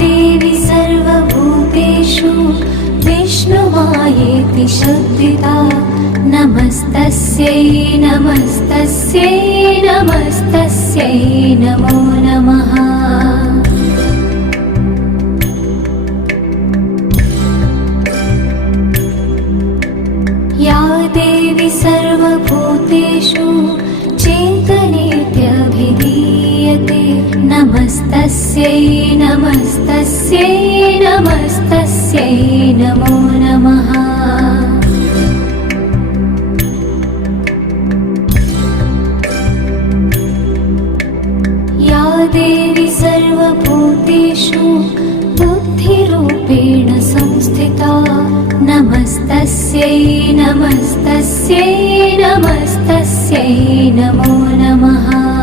देवी सर्वभूतेषु विष्णुमायेति शब्दिता नमस्तस्यै नमस्तस्यै नमस्तस्यै नमो नमः। या देवी सर्वभूतेषु चेतनेत्यभिधीयते नमस्तस्यै नमस्तस्यै नमस्तस्यै नमो नमः। या देवी सर्वभूतेषु बुद्धिरूपेण संस्थिता नमस्तस्यै नमस्तस्यै नमस्तस्यै नमो नमः।